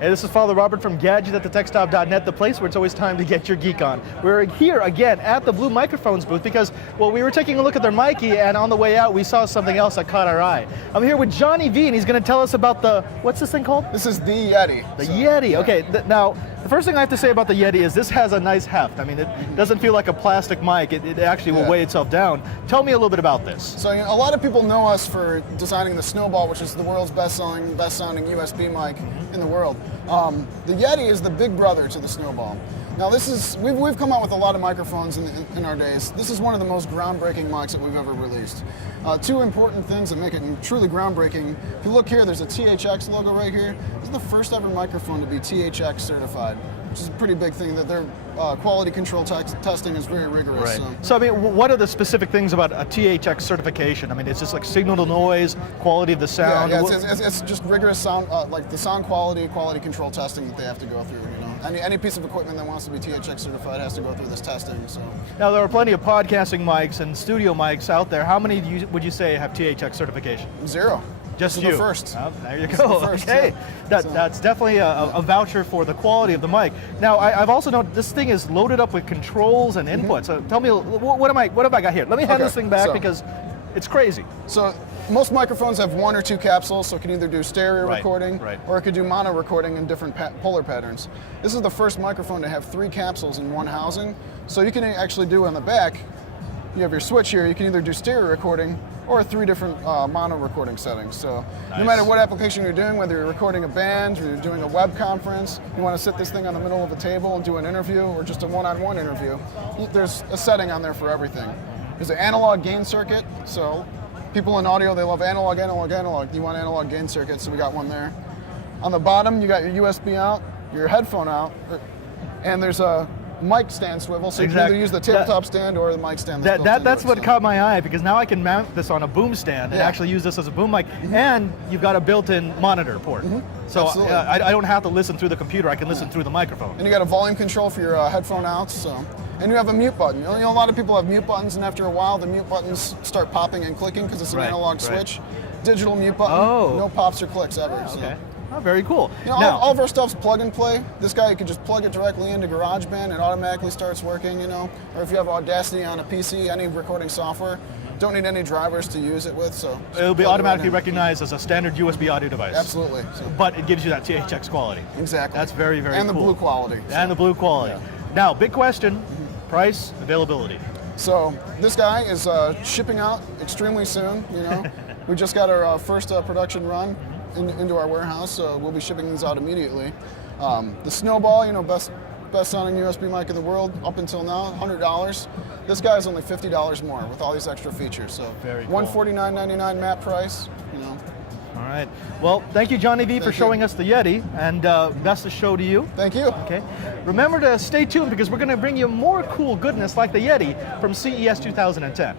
Hey, this is Father Robert from GadgetAtTheTechStop.net, the place where it's always time to get your geek on. We're here again at the Blue Microphones booth because, well, we were taking a look at their Mikey, and on the way out we saw something else that caught our eye. I'm here with Johnny V, and he's going to tell us about the, what's this thing called? This is the Yetti. The Yetti, okay. Now, the first thing I have to say about the Yetti is this has a nice heft. I mean, it doesn't feel like a plastic mic. It actually will weigh itself down. Tell me a little bit about this. So, a lot of people know us for designing the Snowball, which is the world's best-sounding USB mic in the world. The Yetti is the big brother to the Snowball. Now, this is we've come out with a lot of microphones in our days. This is one of the most groundbreaking mics that we've ever released. Two important things that make it truly groundbreaking. If you look here, there's a THX logo right here. This is the first ever microphone to be THX certified, which is a pretty big thing, that their quality control testing is very rigorous. Right. So, I mean, what are the specific things about a THX certification? I mean, it's just like signal to noise, quality of the sound? Yeah, it's just rigorous sound, like the sound quality control testing that they have to go through. Any piece of equipment that wants to be THX certified has to go through this testing. So now, there are plenty of podcasting mics and studio mics out there. How many would you say have THX certification? Zero. Just this you. Is the first. Oh, there you go. First, okay, yeah. That's definitely a voucher for the quality of the mic. Now, I've also noticed this thing is loaded up with controls and inputs. So tell me, what have I got here? Let me hand this thing back because it's crazy. So most microphones have one or two capsules, so it can either do stereo recording or it could do mono recording in different polar patterns. This is the first microphone to have 3 capsules in one housing, so you can actually do on the back. You have your switch here. You can either do stereo recording or 3 different mono recording settings. So no matter what application you're doing, whether you're recording a band or you're doing a web conference, you want to sit this thing on the middle of a table and do an interview or just a one-on-one interview, there's a setting on there for everything. There's an analog gain circuit. So people in audio, they love analog. You want analog gain circuit, so we got one there. On the bottom, you got your USB out, your headphone out, and there's a mic stand swivel, so you can either use the tabletop stand or the mic stand. That's what caught my eye, because now I can mount this on a boom stand and actually use this as a boom mic, and you've got a built-in monitor port. So I don't have to listen through the computer, I can listen through the microphone. And you got a volume control for your headphone outs, and you have a mute button. A lot of people have mute buttons, and after a while the mute buttons start popping and clicking because it's an analog switch. Digital mute button, no pops or clicks ever. Okay. Oh, very cool. Now, all of our stuff's plug and play. This guy, you can just plug it directly into GarageBand, it automatically starts working, Or if you have Audacity on a PC, any recording software, don't need any drivers to use it with, so it'll be automatically recognized as a standard USB audio device. Absolutely. But it gives you that THX quality. Exactly. That's very, very cool. And the blue quality. And the blue quality. Yeah. Now, big question, price, availability. So this guy is shipping out extremely soon, We just got our first production run into our warehouse, so we'll be shipping these out immediately. The Snowball, best sounding USB mic in the world up until now, $100. This guy's only $50 more with all these extra features. So very cool. $149.99 MAP price. All right. Well, thank you, Johnny V, for showing us the Yetti, and best of show to you. Thank you. Okay. Remember to stay tuned because we're going to bring you more cool goodness like the Yetti from CES 2010.